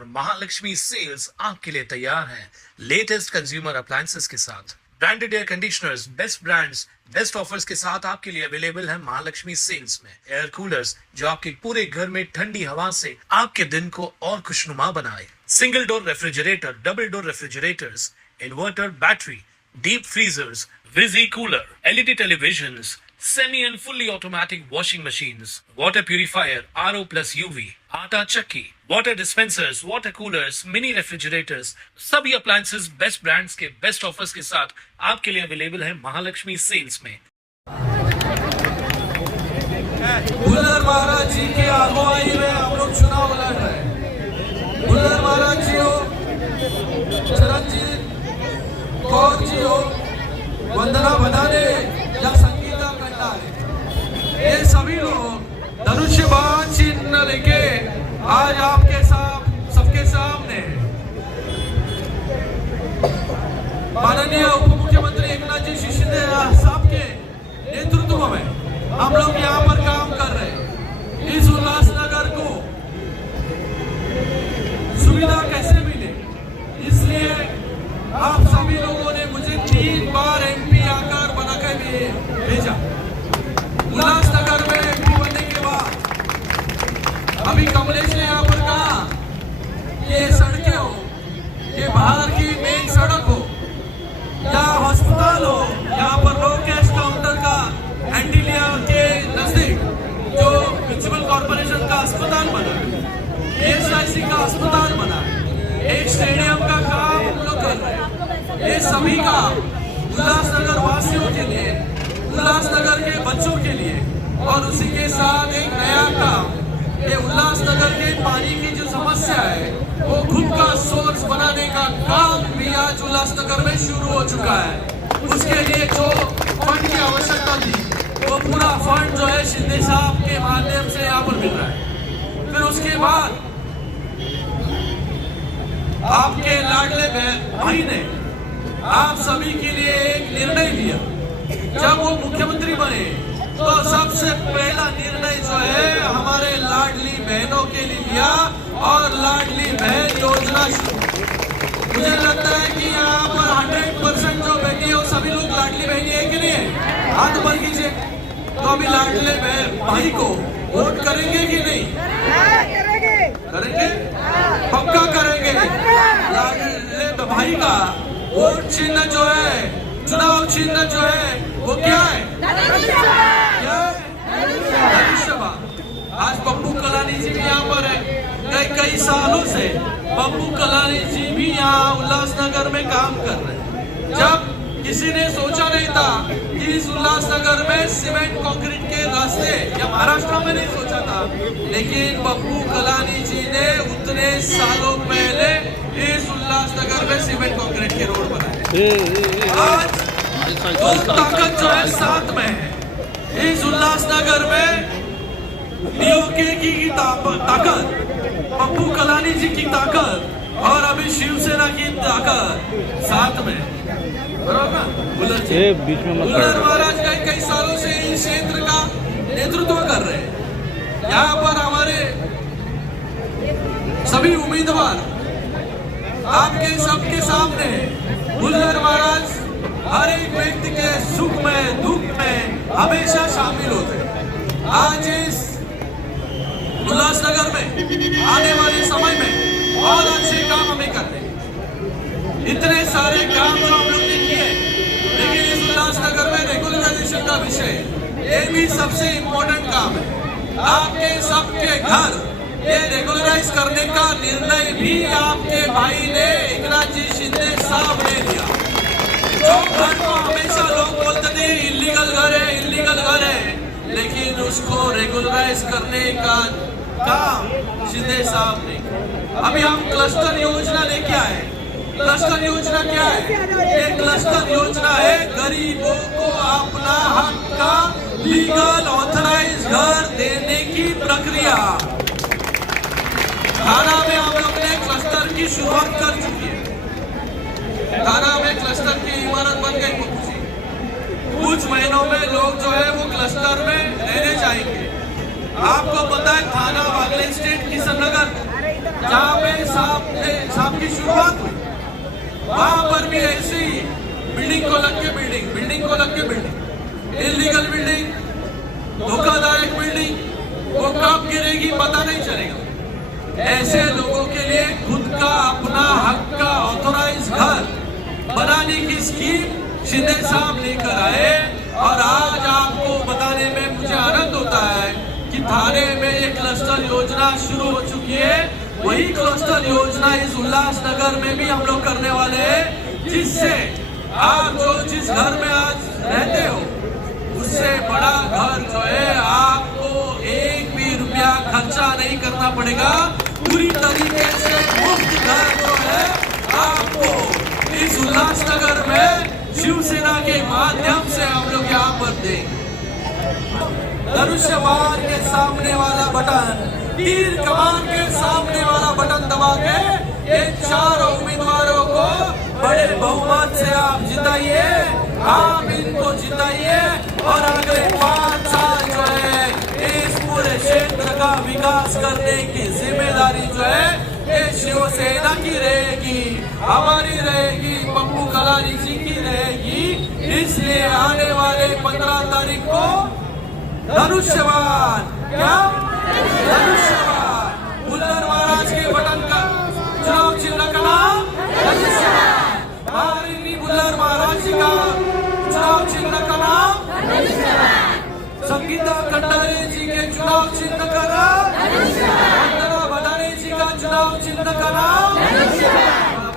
और महालक्ष्मी सेल्स आपके लिए तैयार है लेटेस्ट कंज्यूमर अप्लायंसेस के साथ। Branded air conditioners, best brands, best offers के साथ आपके लिए अवेलेबल है महालक्ष्मी सेल्स में। एयर कूलर्स जो आपके पूरे घर में ठंडी हवा से आपके दिन को और खुशनुमा बनाए। Single door refrigerator, double door refrigerators, inverter battery, deep freezers, विजी cooler, LED televisions, semi and fully automatic washing machines, water purifier, RO plus UV, आटा चक्की, water dispensers, water coolers, mini refrigerators, सभी appliances बेस्ट ब्रांड्स के best offers के साथ आपके लिए available है महालक्ष्मी सेल्स में। भुल्लर महाराज जी के अगुवाई में हम लोग चुनाव लड़ रहे हैं। भुल्लर महाराज जी हो, चरणजीत कौर जी हो, वंदना भदाने या संगीता कंडारे, ये सभी लोग धनुष्यबाण चिन्ह लेके आज आपके साथ सबके सामने माननीय उप मुख्यमंत्री एकनाथ जी शिंदे साहब के नेतृत्व में हम लोग यहाँ पर काम कर रहे हैं। इस उल्लासनगर को सुविधा कैसे मिले, इसलिए आप सभी लोगों ने मुझे 3 बार एमपी आकार बनाकर भेजा। उल्लासनगर में एमपी बनने के बाद अभी कमलेश ने यहाँ पर कहा ये सड़कें हो, ये बाहर की मेन सड़क हो या अस्पताल हो, यहाँ पर लो कैश काउंटर का एंटीलिया के नजदीक जो म्युनिसिपल कॉर्पोरेशन का अस्पताल बना, एएसआईसी का अस्पताल बना, एक स्टेडियम का काम हम लोग कर रहे हैं। ये सभी का उल्लासनगर वासियों के लिए, उल्लासनगर के बच्चों के लिए, और उसी के साथ एक नया काम, ये उल्लासनगर के पानी की जो समस्या है वो खुद का सोर्स बनाने का काम भी आज उल्लासनगर में शुरू हो चुका है। उसके लिए जो फंड की आवश्यकता थी वो पूरा फंड जो है शिंदे साहब के माध्यम से यहाँ पर मिल रहा है। फिर उसके बाद आपके लाडले भाई ने आप सभी के लिए एक निर्णय लिया। जब वो मुख्यमंत्री बने तो सबसे पहला निर्णय जो है हमारे लाडली बहनों के लिए लिया और लाडली बहन योजना शुरू। मुझे लगता है कि यहाँ पर 100% जो बेटी है वो सभी लोग लाडली बहनी है कि नहीं है? हाथ ऊपर कीजिए। तो अभी लाडले भाई को वोट करेंगे कि नहीं? करेंगे, पक्का करेंगे। लाडले भाई का वोट चिन्ह जो है, चुनाव चिन्ह जो है वो क्या है? धनुष्यबाण। आज पप्पू कलानी जी भी यहाँ पर है। कई सालों से पप्पू कलानी जी भी यहाँ उल्लासनगर में काम कर रहे हैं। जब किसी ने सोचा नहीं था कि इस उल्लासनगर में सीमेंट कंक्रीट के रास्ते, या महाराष्ट्र में नहीं सोचा था, लेकिन पप्पू कलानी जी ने उतने सालों पहले इस उल्लासनगर में सीमेंट कंक्रीट के रोड बनाए। आज वो ताकत जो है साथ में है। इस उल्लासनगर में डीओके की ताकत, पप्पू कलानी जी की ताकत और अभी शिवसेना की ताकत साथ में, भुल्लर महाराज कई सालों से इस क्षेत्र का नेतृत्व कर रहे हैं। यहाँ पर हमारे सभी उम्मीदवार आपके सबके सामने हैं। भुल्लर महाराज हर एक व्यक्ति के सुख में दुख में हमेशा शामिल होते हैं। आज इस उल्लासनगर में आने वाले समय में और अच्छे काम हमें करने, इतने सारे काम जो हम लोग ने किए, लेकिन इस उल्लासनगर में रेगुलराइजेशन का विषय ये भी सबसे इम्पोर्टेंट काम है। आपके सबके घर ये रेगुलराइज करने का निर्णय भी आपके भाई ने एकनाथ जी शिंदे साहब ने लिया। जो घर को हमेशा लोग बोलते थे इल्लीगल घर है, इल्लीगल घर है, लेकिन उसको रेगुलराइज करने का काम शिंदे साहब ने। अभी हम क्लस्टर योजना लेके आए। क्लस्टर योजना क्या है? ये क्लस्टर योजना है गरीबों को अपना हक का लीगल ऑथराइज घर देने की प्रक्रिया। थाना में हम लोग ने क्लस्टर की शुरुआत कर चुकी है। थाना में क्लस्टर की इमारत बन गई। कुछ महीनों में लोग जो है वो क्लस्टर में रहने जाएंगे। आपको पता है थाना बागले स्टेट किशन नगर जहाँ पे सांप की शुरुआत हुई, वहां पर भी ऐसी बिल्डिंग को लग के बिल्डिंग, इलीगल बिल्डिंग, धोखादायक बिल्डिंग, वो कब गिरेगी पता नहीं चलेगा। ऐसे लोगों के लिए खुद का अपना हक का ऑथोराइज घर बनाने की स्कीम शिंदे साहब लेकर आए। और आज आपको बताने में मुझे आनंद होता है कि थाने में एक क्लस्टर योजना शुरू हो चुकी है। वही क्लस्टर योजना इस उल्लासनगर में भी हम लोग करने वाले हैं, जिससे आप जो जिस घर में आज रहते हो उससे बड़ा घर जो है आपको एक भी रुपया खर्चा नहीं करना पड़ेगा। पूरी तरीके से मुफ्त घर जो है आपको इस उल्लासनगर में शिवसेना के माध्यम से हम लोग यहाँ पर देंगे। धनुष्यबाण के सामने वाला बटन, तीर कमान के सामने वाला बटन दबा के ये चारों उम्मीदवारों को बड़े बहुमत से आप जिताइए, आप इनको जिताइए और अगले 5 साल जो है इस पूरे क्षेत्र का विकास करने की जिम्मेदारी जो है ये शिवसेना की रहेगी, हमारी रहेगी, पप्पू कलानी जी की रहेगी। इसलिए आने वाले 15 तारीख को धनुष्यबाण, क्या धनुष्यबाण, बुल्लर महाराज के बटन का चुनाव चिन्ह का नाम धनुष्यबाण, माननीय बुल्लर महाराज जी का चुनाव चिन्ह का नाम धनुष्यबाण, संगीता खंडारे जी के चुनाव चिन्ह का नाम धनुष्यबाण, वंदना भंडारे जी का चुनाव चिन्ह का नाम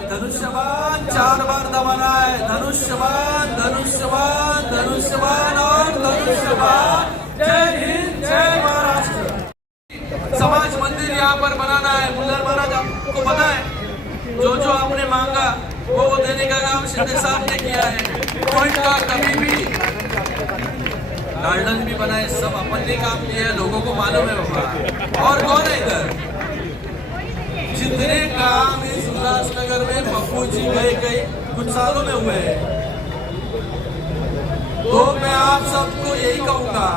धनुष्यबाण। 4 बार दबाना है, धनुष्यबाण, धनुष्यबाण, धनुष्यबाण और धनुष्यबाण। जय हिंद, जय महाराष्ट्र। समाज मंदिर यहाँ पर बनाना है। बुल्लर महाराज आपको पता है जो जो आपने मांगा वो देने का काम शिंदे साहब ने किया है। पॉइंट का कभी भी गार्डन भी बनाए, सब अपन ने काम किया है, लोगों को मालूम है बाबा। और कौन है इधर? जितने काम इस उल्लासनगर में पप्पू जी गए कुछ सालों में हुए हैं, तो मैं आप सबको यही कहूंगा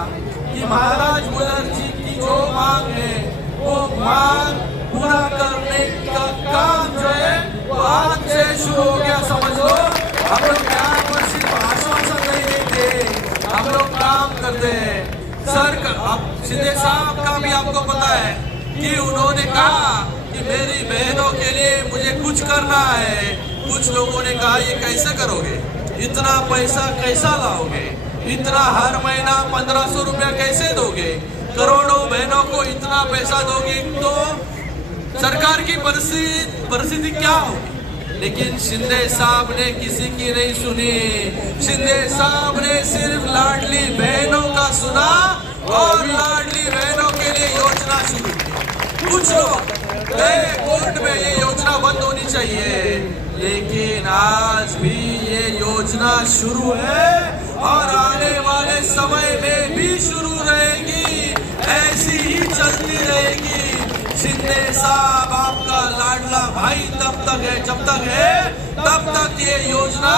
कि महाराज बुल्लर जी की जो मांग है वो मांग पूरा करने का काम जो है वो आज से शुरू हो गया, समझ लो। हम लोग यहाँ पर सिर्फ आश्वासन नहीं देते, हम लोग काम करते हैं। सर अब शिंदे साहब का भी आपको पता है कि उन्होंने कहा कि मेरी बहनों के लिए मुझे कुछ करना है। कुछ लोगों ने कहा ये कैसे करोगे, इतना पैसा कैसा लाओगे, इतना हर महीना 1500 रुपया कैसे दोगे, करोड़ों बहनों को इतना पैसा दोगे तो सरकार की परिस्थिति क्या होगी। लेकिन शिंदे साहब ने किसी की नहीं सुनी। शिंदे साहब ने सिर्फ लाडली बहनों का सुना और लाडली बहनों के लिए योजना शुरू की। कुछ लोग कोर्ट में ये योजना बंद होनी चाहिए, लेकिन आज भी ये योजना शुरू है और आने वाले समय में भी शुरू रहेगी, ऐसी ही चलती रहेगी। शिंदे साहब आपका लाडला भाई तब तक है, जब तक है तब तक ये योजना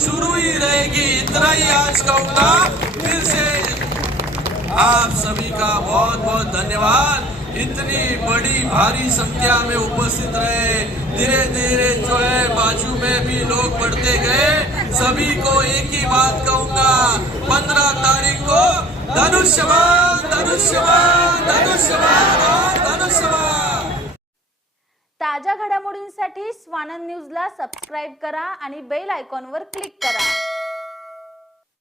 शुरू ही रहेगी। इतना ही आज कहूंगा। फिर से आप सभी का बहुत बहुत धन्यवाद। इतनी बड़ी भारी संख्या में उपस्थित रहे, धीरे धीरे जो है बाजू में भी लोग बढ़ते गए। सभी को एक ही बात कहूंगा, 15 तारीख को धनुष्यबाण, धनुष्यबाण, धनुष्यबाण और धनुष्यबाण। ताज्या घडामोडींसाठी स्वानंद न्यूजला सबस्क्राइब करा आणि बेल आयकॉनवर क्लिक करा।